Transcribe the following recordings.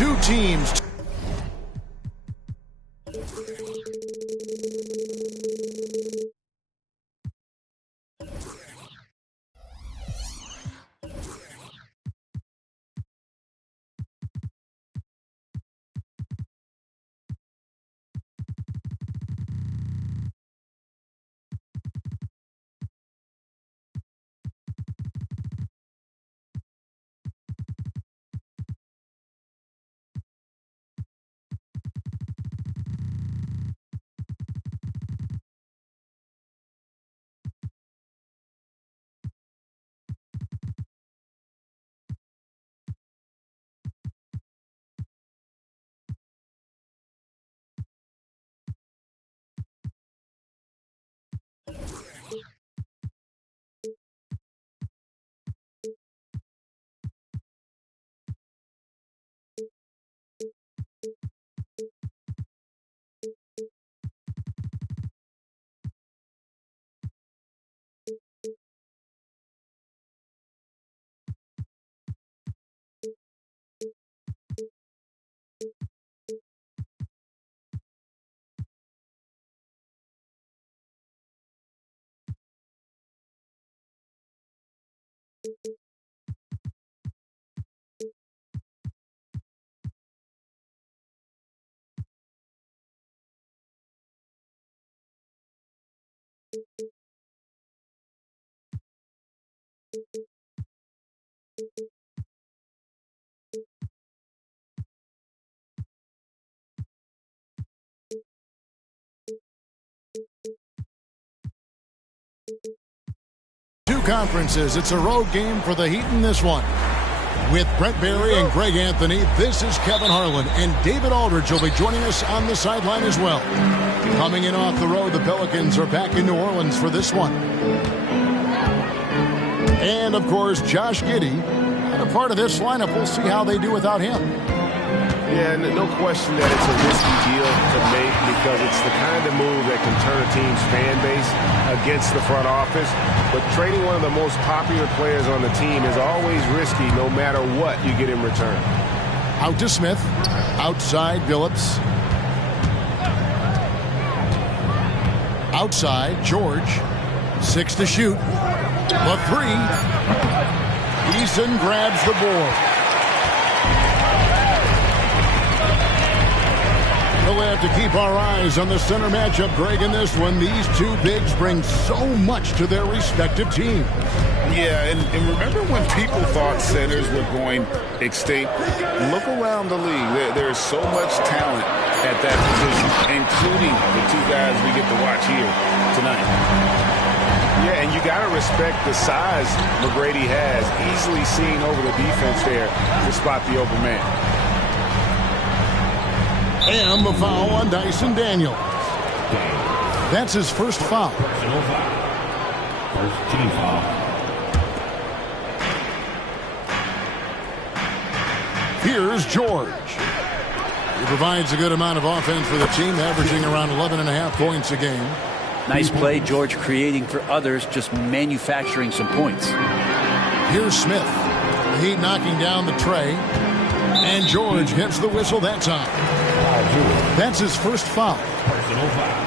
two teams. Two conferences. It's a road game for the Heat in this one. With Brent Barry and Greg Anthony, this is Kevin Harlan, and David Aldridge will be joining us on the sideline as well. Coming in off the road, the Pelicans are back in New Orleans for this one. And, of course, Josh Giddey, not a part of this lineup. We'll see how they do without him. Yeah, no question that it's a risky deal to make because it's the kind of move that can turn a team's fan base against the front office. But trading one of the most popular players on the team is always risky no matter what you get in return. Out to Smith. Outside, Billups. Outside, George. 6 to shoot. The 3. Eason grabs the board. We'll have to keep our eyes on the center matchup, Greg, in this one. These two bigs bring so much to their respective teams. Yeah, and remember when people thought centers were going extinct? Look around the league. There's so much talent at that position, including the two guys we get to watch here tonight. Yeah, and you got to respect the size McGrady has, easily seeing over the defense there to spot the open man. And the foul on Dyson Daniels. That's his first foul. First team foul. Here's George. He provides a good amount of offense for the team, averaging around 11.5 points a game. Nice play, George, creating for others, just manufacturing some points. Here's Smith. The Heat knocking down the tray. And George gets the whistle that time. That's his first foul. Personal foul.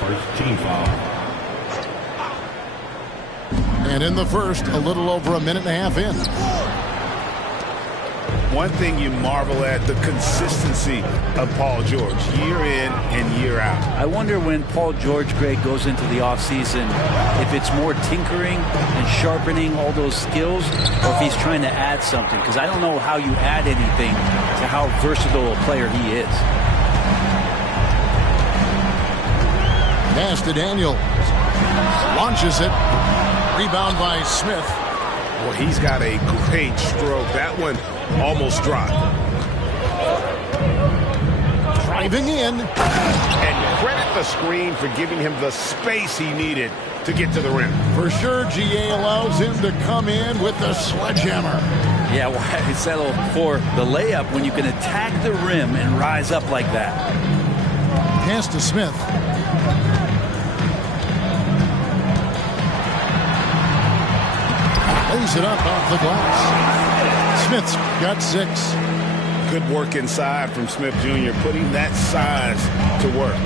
First team foul. And in the first, a little over a minute and a half in. One thing you marvel at, the consistency of Paul George, year in and year out. I wonder when Paul George, Greg, goes into the offseason, if it's more tinkering and sharpening all those skills, or if he's trying to add something. Because I don't know how you add anything to how versatile a player he is. Pass to Daniels. Launches it. Rebound by Smith. Well, he's got a great stroke. That one almost dropped. Driving in. And credit the screen for giving him the space he needed to get to the rim. For sure, GA allows him to come in with the sledgehammer. Yeah, why settle for the layup when you can attack the rim and rise up like that? Pass to Smith. Lays it up off the glass. Smith's got 6. Good work inside from Smith Jr., putting that size to work.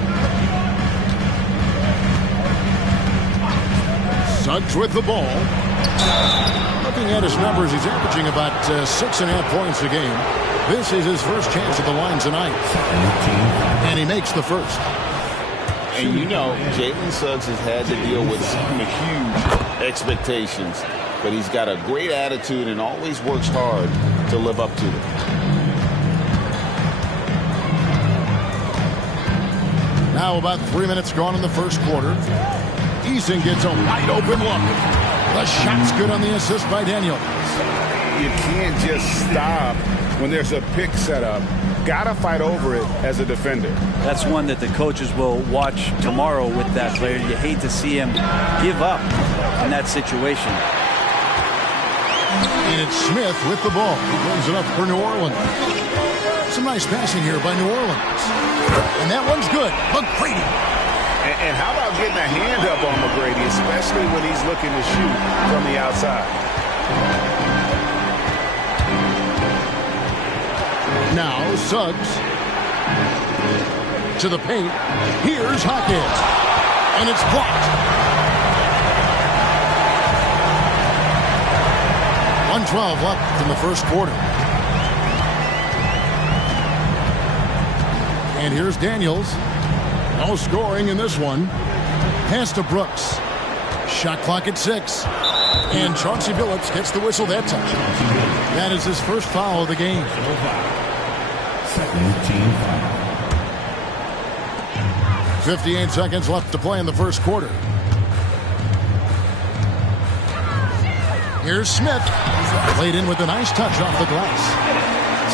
Suggs with the ball. Looking at his numbers, he's averaging about 6.5 points a game. This is his first chance at the line tonight. And he makes the first. And you know, Jalen Suggs has had to deal with some huge expectations, but he's got a great attitude and always works hard to live up to them. Now about 3 minutes gone in the first quarter. Eason gets a wide open look. The shot's good on the assist by Daniels. You can't just stop when there's a pick set up. Gotta fight over it as a defender. That's one that the coaches will watch tomorrow with that player. You hate to see him give up in that situation. And it's Smith with the ball. He brings it up for New Orleans. Some nice passing here by New Orleans. And that one's good. McGrady. And how about getting a hand up on McGrady, especially when he's looking to shoot from the outside? Now Suggs to the paint. Here's Hawkins. And it's blocked. 1:12 left in the first quarter. And here's Daniels. No scoring in this one. Pass to Brooks. Shot clock at 6. And Chauncey Billups gets the whistle that time. That is his first foul of the game. Second team foul. 58 seconds left to play in the first quarter. Here's Smith. Played in with a nice touch off the glass.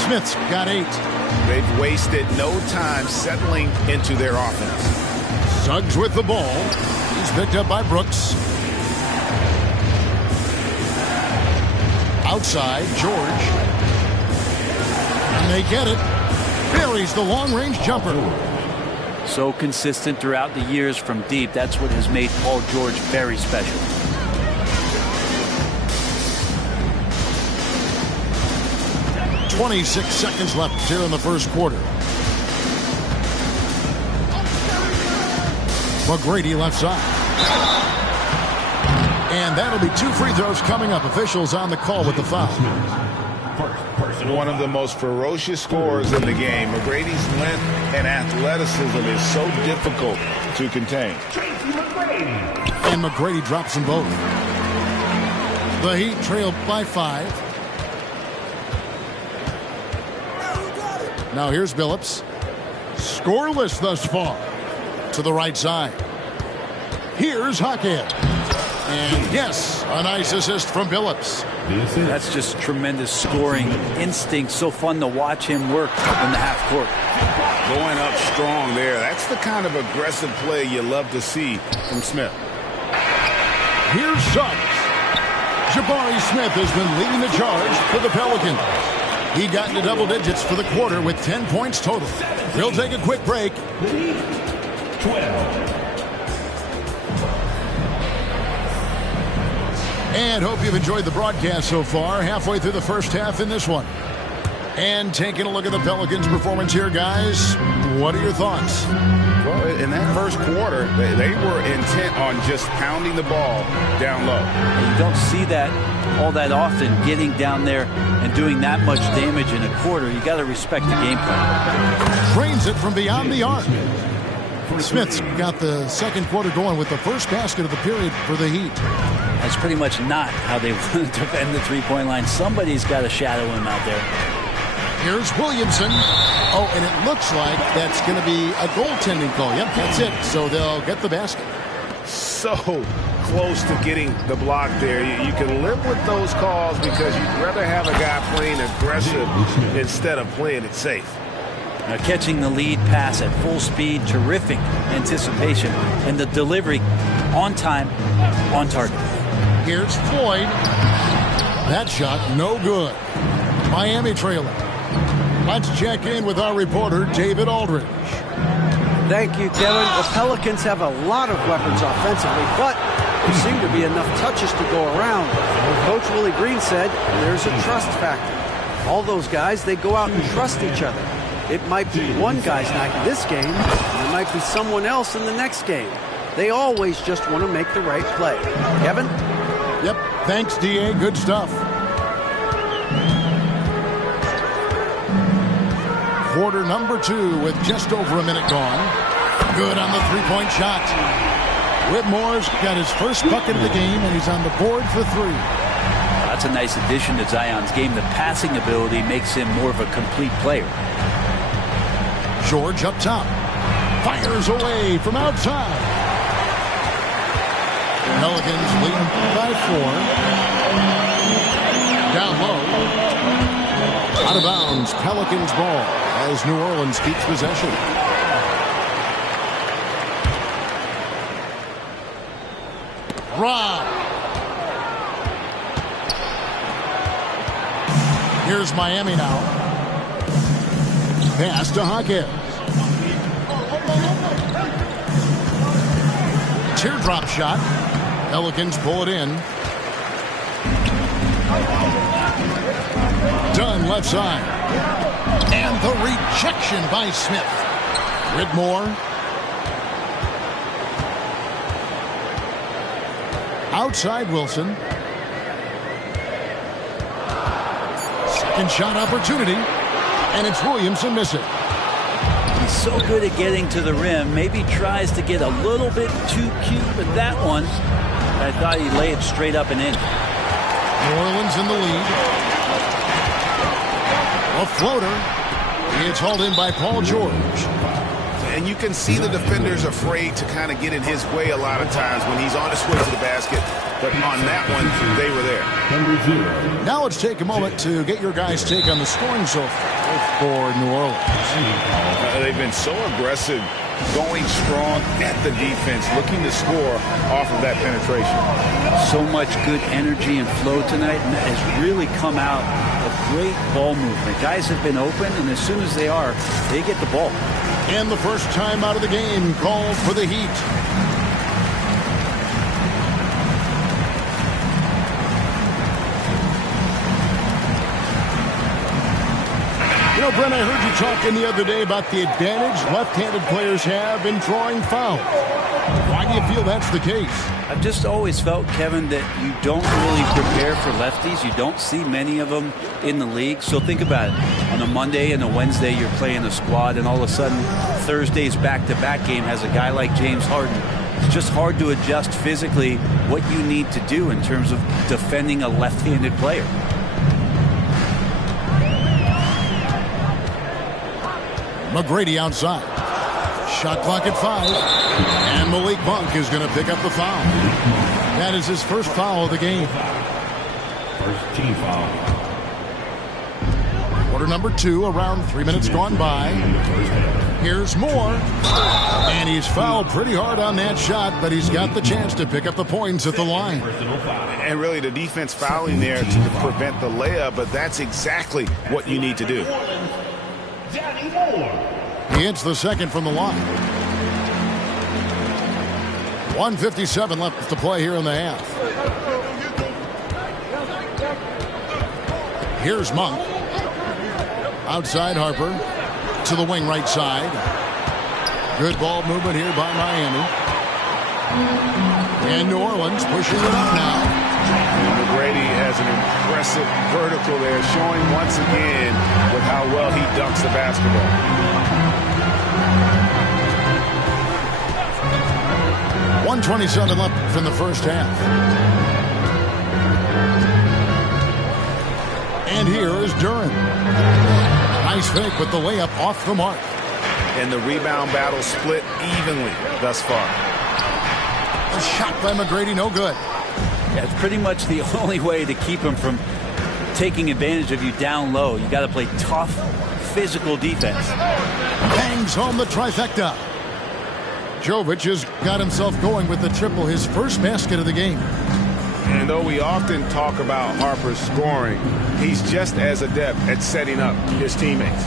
Smith's got 8. They've wasted no time settling into their offense. Suggs with the ball. He's picked up by Brooks. Outside, George. And they get it. Buries the long-range jumper. So consistent throughout the years from deep. That's what has made Paul George very special. .26 seconds left here in the first quarter. McGrady left side. And that'll be 2 free throws coming up. Officials on the call with the foul. One of the most ferocious scorers in the game. McGrady's length and athleticism is so difficult to contain. And McGrady drops them both. The Heat trail by 5. Now here's Billups. Scoreless thus far. To the right side. Here's Hawkins. And yes, a nice assist from Billups. That's just tremendous scoring instinct. So fun to watch him work in the half court. Going up strong there. That's the kind of aggressive play you love to see from Smith. Here's Suggs. Jabari Smith has been leading the charge for the Pelicans. He got into double digits for the quarter with 10 points total. We'll take a quick break. 12. And hope you've enjoyed the broadcast so far. Halfway through the first half in this one. And taking a look at the Pelicans' performance here, guys. What are your thoughts? Well, in that first quarter, they were intent on just pounding the ball down low. And you don't see that all that often, getting down there and doing that much damage in a quarter. You got to respect the game plan. Trains it from beyond the arc. Smith's got the second quarter going with the first basket of the period for the Heat. That's pretty much not how they want to defend the three-point line. Somebody's got to shadow him out there. Here's Williamson. Oh, and it looks like that's going to be a goaltending call. Yep, that's it. So they'll get the basket. So close to getting the block there. You can live with those calls because you'd rather have a guy playing aggressive instead of playing it safe. Now catching the lead pass at full speed, terrific anticipation, and the delivery on time, on target. Here's Floyd. That shot, no good. Miami trailing. Let's check in with our reporter, David Aldridge. Thank you, Kevin. The Pelicans have a lot of weapons offensively, but there seem to be enough touches to go around. Coach Willie Green said there's a trust factor. All those guys, they go out and trust each other. It might be one guy's night in this game, and it might be someone else in the next game. They always just want to make the right play. Kevin? Yep, thanks, D.A. Good stuff. Quarter number 2 with just over a minute gone. Good on the three-point shot. Whitmore's got his first bucket of the game, and he's on the board for 3. That's a nice addition to Zion's game. The passing ability makes him more of a complete player. George up top. Fires away from outside. Pelicans lead by 4. Down low. Out of bounds. Pelicans ball as New Orleans keeps possession. Rob. Here's Miami now. Pass to Hawkins. Teardrop shot. Pelicans pull it in. Dunn left side. And the rejection by Smith. Whitmore. Outside Wilson. Second shot opportunity. And it's Williamson missing. He's so good at getting to the rim. Maybe tries to get a little bit too cute with that one. I thought he'd lay it straight up and in. New Orleans in the lead. A floater. It's hauled in by Paul George. And you can see the defenders afraid to kind of get in his way a lot of times when he's on his way to the basket. But on that one, they were there. Now let's take a moment to get your guys' take on the scoring so far for New Orleans. They've been so aggressive, going strong at the defense, looking to score off of that penetration. So much good energy and flow tonight, and that has really come out of great ball movement. Guys have been open, and as soon as they are, they get the ball. And the first time out of the game called for the Heat. You know, Brent, I heard you talking the other day about the advantage left-handed players have in drawing fouls. Why do you feel that's the case? I've just always felt, Kevin, that you don't really prepare for lefties. You don't see many of them in the league. So think about it. On a Monday and a Wednesday, you're playing a squad, and all of a sudden, Thursday's back-to-back game has a guy like James Harden. It's just hard to adjust physically what you need to do in terms of defending a left-handed player. McGrady outside. Shot clock at 5. And Malik Monk is going to pick up the foul. That is his first foul of the game. First team foul. Quarter number 2, around 3 minutes gone by. Here's Moore. And he's fouled pretty hard on that shot, but he's got the chance to pick up the points at the line. And really the defense fouling there to prevent the layup, but that's exactly what you need to do. He hits the second from the line. 1:57 left to play here in the half. Here's Monk. Outside Harper. To the wing right side. Good ball movement here by Miami. And New Orleans pushing it up now. And McGrady has an impressive vertical there, showing once again with how well he dunks the basketball. .127 left from the first half. And here is Duren. Nice fake with the layup off the mark. And the rebound battle split evenly thus far. A shot by McGrady, no good. Yeah, it's pretty much the only way to keep him from taking advantage of you down low. You got to play tough, physical defense. Bangs home the trifecta. Jovic has got himself going with the triple, his first basket of the game. And though we often talk about Harper's scoring, he's just as adept at setting up his teammates.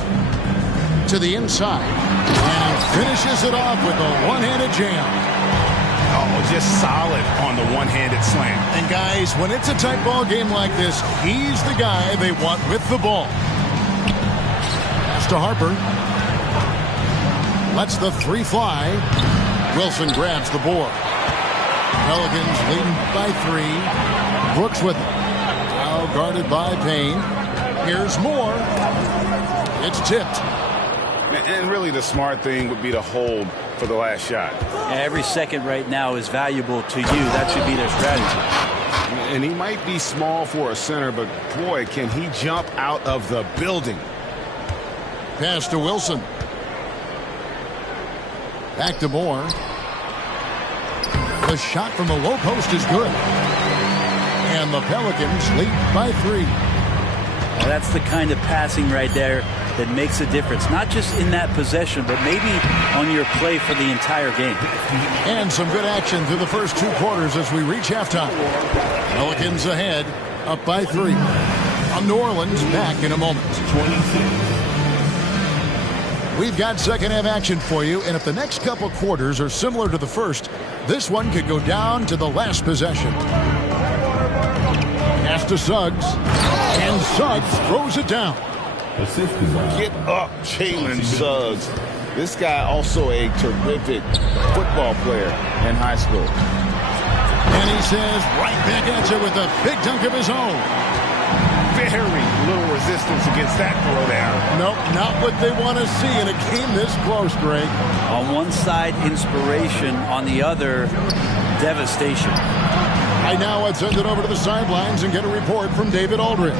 To the inside. And finishes it off with a one-handed jam. Oh, just solid on the one-handed slam. And guys, when it's a tight ball game like this, he's the guy they want with the ball. Pass to Harper. Lets the three fly. Wilson grabs the board. Pelicans leading by 3. Brooks with it. Now guarded by Payne. Here's Moore. It's tipped. And really the smart thing would be to hold for the last shot. Yeah, every second right now is valuable to you. That should be their strategy. And he might be small for a center, but boy, can he jump out of the building. Pass to Wilson. Back to Moore. The shot from the low post is good. And the Pelicans lead by 3. Well, that's the kind of passing right there that makes a difference. Not just in that possession, but maybe on your play for the entire game. And some good action through the first 2 quarters as we reach halftime. Pelicans ahead, up by 3. On New Orleans, back in a moment. 26. We've got second half action for you, and if the next couple quarters are similar to the first, this one could go down to the last possession. Pass to Suggs, and Suggs throws it down. Get up, Jalen Suggs. This guy also a terrific football player in high school. And he says right back at you with a big dunk of his own. Very little resistance against that throw down. Nope, not what they want to see in a game this close, Greg. On one side, inspiration. On the other, devastation. Right now, I'd send it over to the sidelines and get a report from David Aldridge.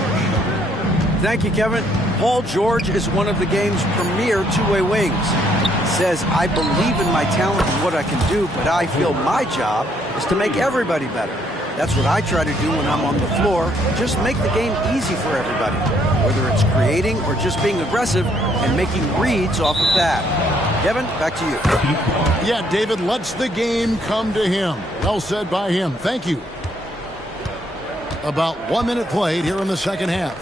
Thank you, Kevin. Paul George is one of the game's premier two-way wings. He says, I believe in my talent and what I can do, but I feel my job is to make everybody better. That's what I try to do when I'm on the floor. Just make the game easy for everybody, whether it's creating or just being aggressive and making reads off of that. Kevin, back to you. Yeah, David lets the game come to him. Well said by him. Thank you. About 1 minute played here in the second half.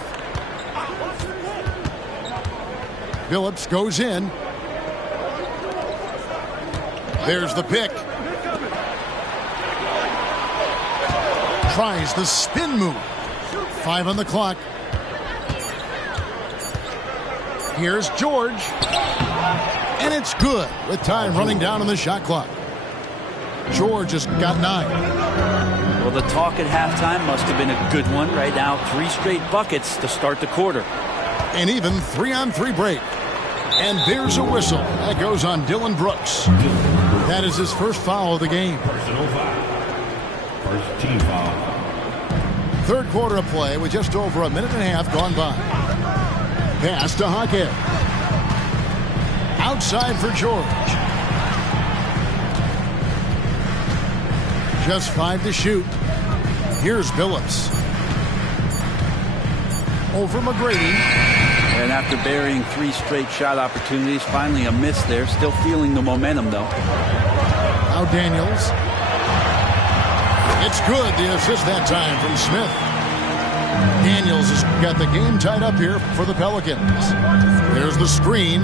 Phillips goes in. There's the pick. Tries the spin move. 5 on the clock. Here's George. And it's good with time running down on the shot clock. George has got 9. Well, the talk at halftime must have been a good one. Right now, 3 straight buckets to start the quarter. And even 3-on-3 break. And there's a whistle. That goes on Dylan Brooks. That is his first foul of the game. Personal foul. First team foul. Third quarter of play with just over a minute and a half gone by. Pass to Hockett. Outside for George. Just 5 to shoot. Here's Phillips. Over McGrady. And after burying 3 straight shot opportunities, finally a miss there. Still feeling the momentum, though. Now Daniels. It's good, the assist that time from Smith. Daniels has got the game tied up here for the Pelicans. There's the screen.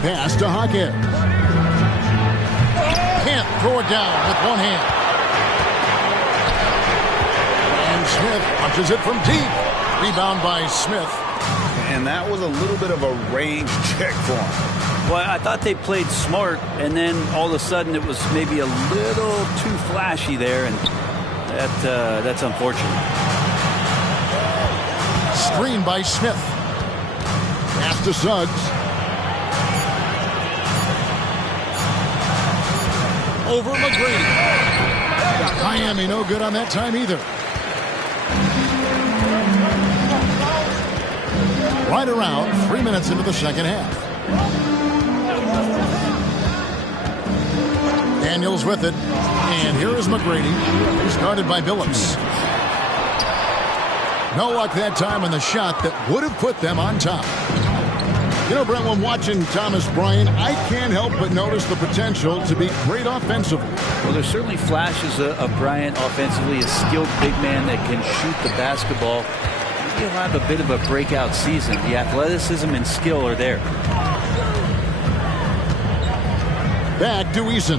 Pass to Hockett. Can't throw it down with one hand. And Smith punches it from deep. Rebound by Smith. And that was a little bit of a range check for him. Well, I thought they played smart, and then all of a sudden it was maybe a little too flashy there, and that's unfortunate. Screen by Smith. Pass to Suggs. Over McGrady. Miami no good on that time either. Right around 3 minutes into the second half. Daniels with it. And here is McGrady. Started by Phillips. No luck that time on the shot that would have put them on top. You know, Brent, when watching Thomas Bryant, I can't help but notice the potential to be great offensively. Well, there's certainly flashes of Bryant offensively, a skilled big man that can shoot the basketball. He'll have a bit of a breakout season. The athleticism and skill are there. Back to Eason.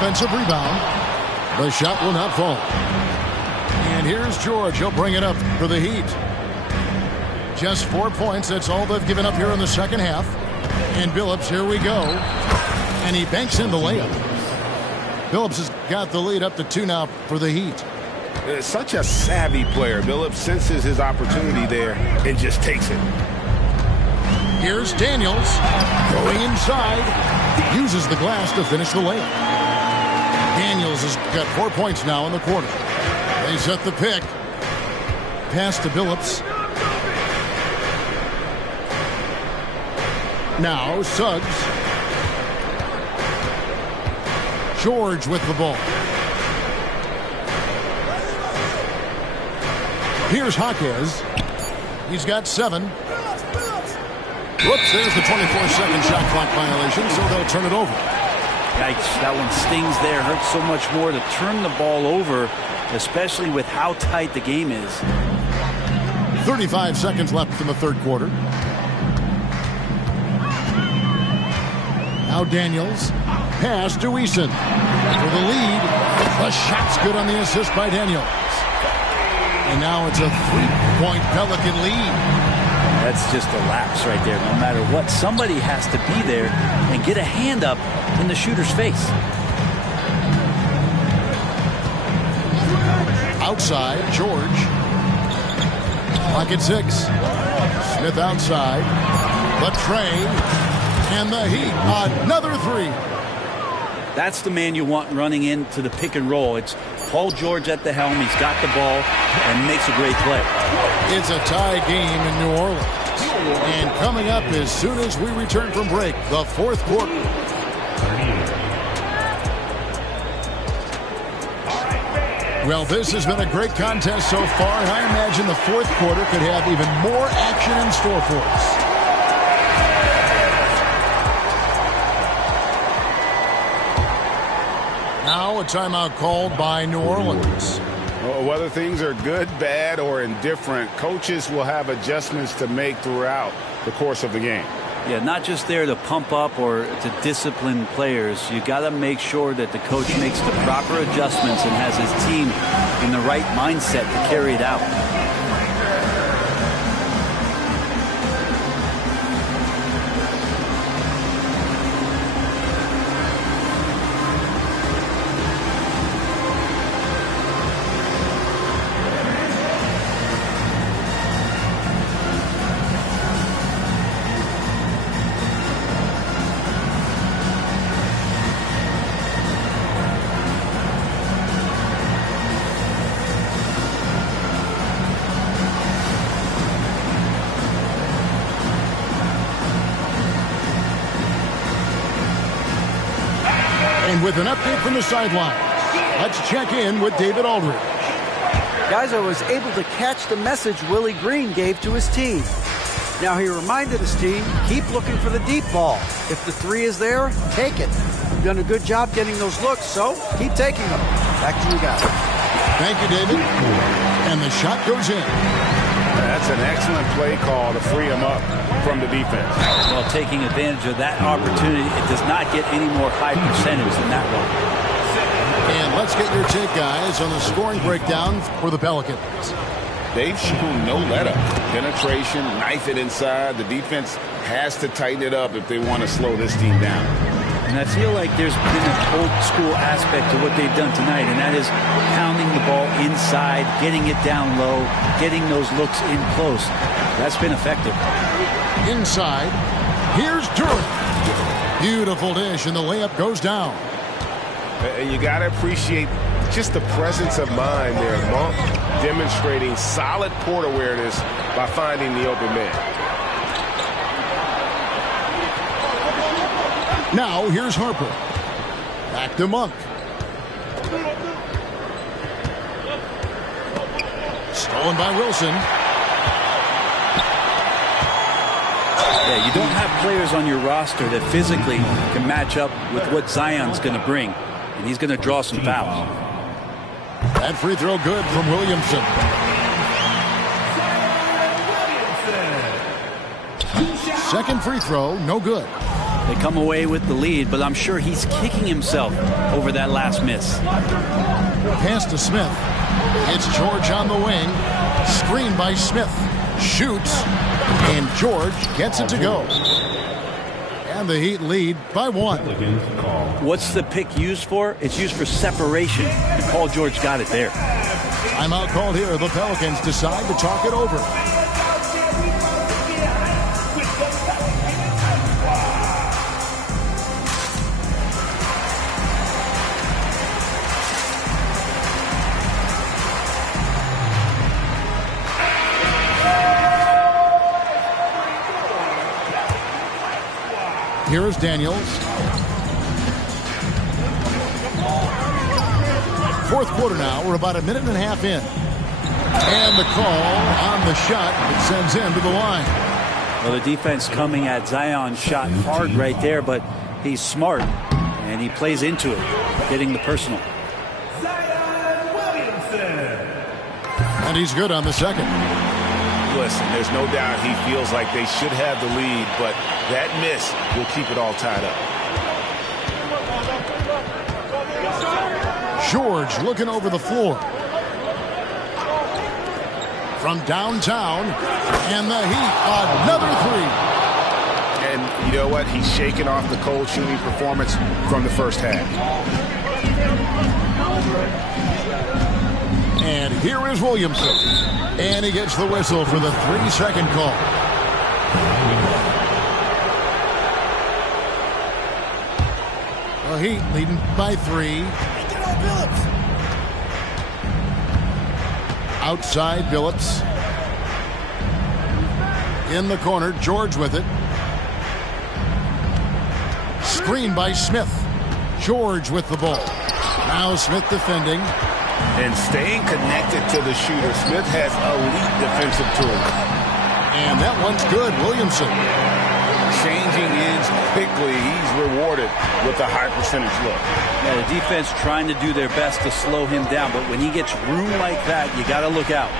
offensive rebound. The shot will not fall. And here's George. He'll bring it up for the Heat. Just 4 points. That's all they've given up here in the second half. And Billups, here we go. And he banks in the layup. Billups has got the lead up to 2 now for the Heat. Such a savvy player. Billups senses his opportunity there and just takes it. Here's Daniels going inside. Uses the glass to finish the layup. Daniels has got 4 points now in the quarter. They set the pick. Pass to Billups. Now Suggs. George with the ball. Here's Jaquez. He's got 7. Whoops, there's the 24-second shot clock violation, so they'll turn it over. Yikes, that one stings there. Hurts so much more to turn the ball over, especially with how tight the game is. 35 seconds left in the third quarter. Now Daniels. Pass to Eason for the lead. The shot's good on the assist by Daniels. And now it's a 3-point Pelican lead. That's just a lapse right there. No matter what, somebody has to be there and get a hand up in the shooter's face. Outside, George. Clock at 6. Smith outside. The tray. And the Heat, another 3. That's the man you want running into the pick and roll. It's Paul George at the helm. He's got the ball and makes a great play. It's a tie game in New Orleans. And coming up as soon as we return from break, the fourth quarter. Well, this has been a great contest so far, and I imagine the fourth quarter could have even more action in store for us. Now a timeout called by New Orleans. Whether things are good, bad, or indifferent, coaches will have adjustments to make throughout the course of the game. Yeah, not just there to pump up or to discipline players. You got to make sure that the coach makes the proper adjustments and has his team in the right mindset to carry it out. With an update from the sidelines, let's check in with David Aldridge. Guys, I was able to catch the message Willie Green gave to his team. Now he reminded his team, keep looking for the deep ball. If the 3 is there, take it. You've done a good job getting those looks, so keep taking them. Back to you guys. Thank you, David. And the shot goes in. That's an excellent play call to free him up from the defense. Well, taking advantage of that opportunity, it does not get any more high percentage than that one. And let's get your take, guys, on the scoring breakdown for the Pelicans. They've shown no let-up. Penetration, knife it inside. The defense has to tighten it up if they want to slow this team down. And I feel like there's been an old-school aspect to what they've done tonight, and that is pounding the ball inside, getting it down low, getting those looks in close. That's been effective. Inside, here's Durant. Beautiful dish, and the layup goes down. And you got to appreciate just the presence of mind there. Monk demonstrating solid court awareness by finding the open man. Now, here's Harper. Back to Monk. Stolen by Wilson. Yeah, you don't have players on your roster that physically can match up with what Zion's going to bring. And he's going to draw some fouls. That free throw good from Williamson. Second free throw, no good. They come away with the lead, but I'm sure he's kicking himself over that last miss. Pass to Smith. It's George on the wing. Screen by Smith. Shoots. And George gets it to go. And the Heat lead by 1. What's the pick used for? It's used for separation. And Paul George got it there. Timeout called here. The Pelicans decide to talk it over. Here's Daniels. Fourth quarter now. We're about a minute and a half in. And the call on the shot that sends him to the line. Well, the defense coming at Zion's shot hard right there, but he's smart, and he plays into it, getting the personal. And he's good on the second. Listen, there's no doubt he feels like they should have the lead, but that miss will keep it all tied up. George looking over the floor. From downtown, and the Heat, another three. And you know what? He's shaking off the cold shooting performance from the first half. And here is Williamson. And he gets the whistle for the 3-second call. The Heat leading by 3. Outside Billups. In the corner, George with it. Screen by Smith. George with the ball. Now Smith defending. And staying connected to the shooter, Smith has elite defensive tools. And that one's good, Williamson. Changing ends quickly, he's rewarded with a high percentage look. Yeah, the defense trying to do their best to slow him down, but when he gets room like that, you got to look out.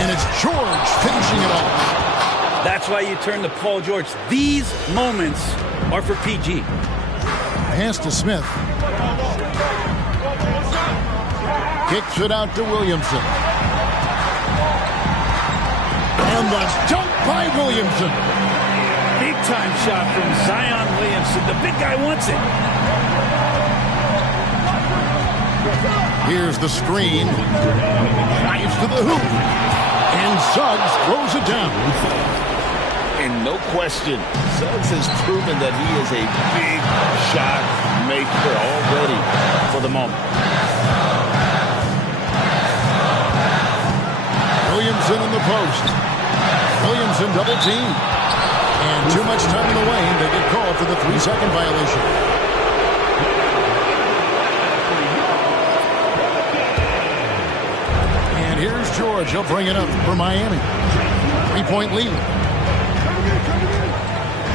And it's George finishing it off. That's why you turn to Paul George. These moments are for PG. Pass to Smith. Kicks it out to Williamson. And the dunk by Williamson. Big time shot from Zion Williamson. The big guy wants it. Here's the screen. Drives to the hoop. And Suggs throws it down. And no question, Suggs has proven that he is a big shot maker already for the moment. Williamson in the post. Williamson double team. And too much time in the lane. They get called for the 3-second violation. And here's George. He'll bring it up for Miami. 3-point lead.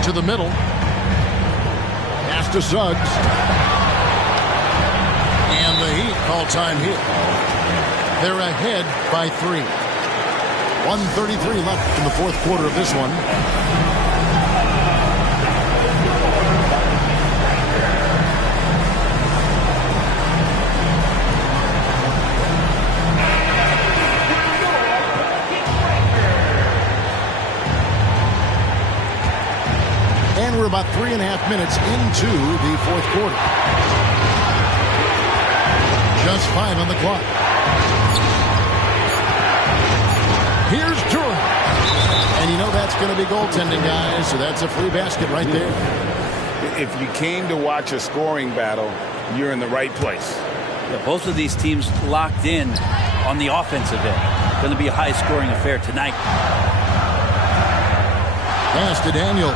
To the middle. Pass to Suggs. And the Heat call time here. They're ahead by 3. 1:33 left in the fourth quarter of this one. And we're about 3.5 minutes into the fourth quarter. Just 5 on the clock. Here's Jordan. And you know that's going to be goaltending, guys, so that's a free basket right there. If you came to watch a scoring battle, you're in the right place. Yeah, both of these teams locked in on the offensive end. Going to be a high-scoring affair tonight. Pass to Daniel.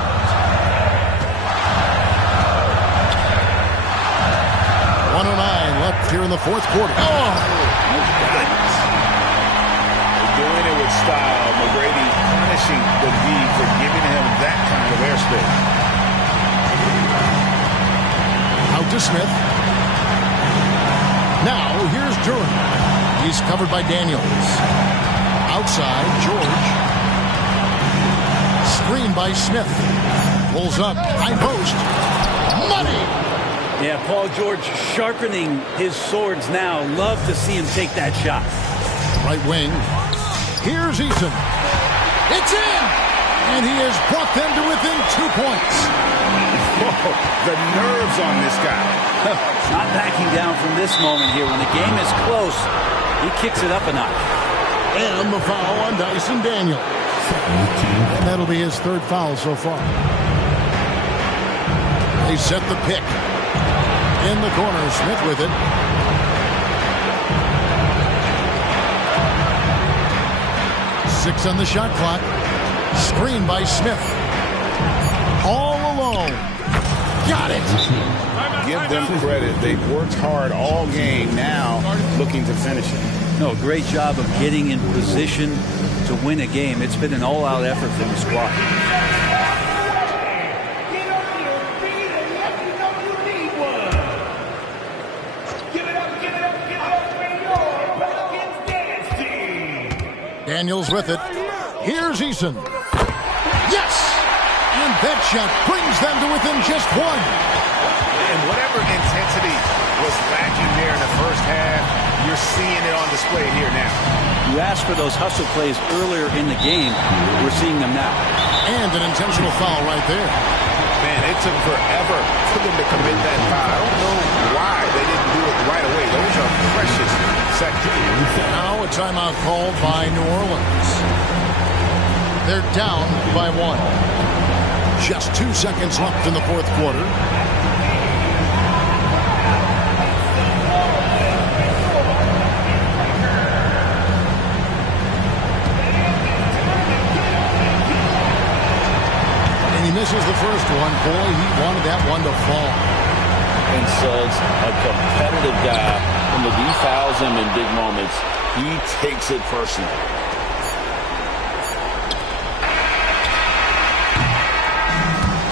Left here in the fourth quarter. Oh! Doing it with style. McGrady punishing the D for giving him that kind of airspace. Out to Smith. Now here's Jordan. He's covered by Daniels. Outside, George. by Smith. Pulls up. High post. Money! Yeah, Paul George sharpening his swords now. Love to see him take that shot. Right wing. Here's Eason. It's in! And he has brought them to within 2 points. Whoa, the nerves on this guy. Not backing down from this moment here. When the game is close, he kicks it up a notch. And the foul on Dyson Daniel. And that'll be his third foul so far. They set the pick. In the corner, Smith with it. Six on the shot clock. Screen by Smith. All alone. Got it. Give them credit. They've worked hard all game, now looking to finish it. No, great job of getting in position to win a game. It's been an all-out effort from the squad. Daniels with it. Here's Eason. Yes! And that shot brings them to within just one. And whatever intensity was lacking there in the first half, you're seeing it on display here now. You asked for those hustle plays earlier in the game. We're seeing them now. And an intentional foul right there. Man, it took forever for them to commit that foul. I don't know why they didn't do it right away. Those are precious seconds. Now a timeout called by New Orleans. They're down by one. Just 2 seconds left in the fourth quarter. And he misses the first one. Boy, he wanted that one to fall. And Suggs, a competitive guy, and if he fouls him in big moments, he takes it personally.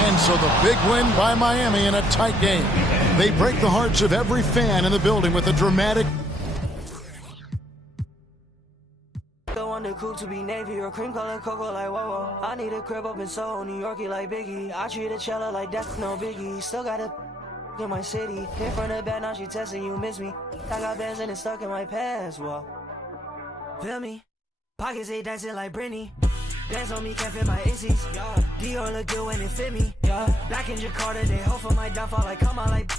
And so the big win by Miami in a tight game. They break the hearts of every fan in the building with a dramatic... On the coupe to be navy or cream color cocoa like whoa. I need a crib up in Soho, New Yorkie like Biggie. I treat a cello like that's no biggie. Still got a in my city. In front of bed, now she testing you miss me. I got bands and it's stuck in my pants. Whoa. Feel me? Pockets ain't dancing like Britney. Bands on me can't fit my Izzy's. Yeah. Dior look good when it fit me. Yeah. Black in Jakarta, they hope for my downfall. Like come on like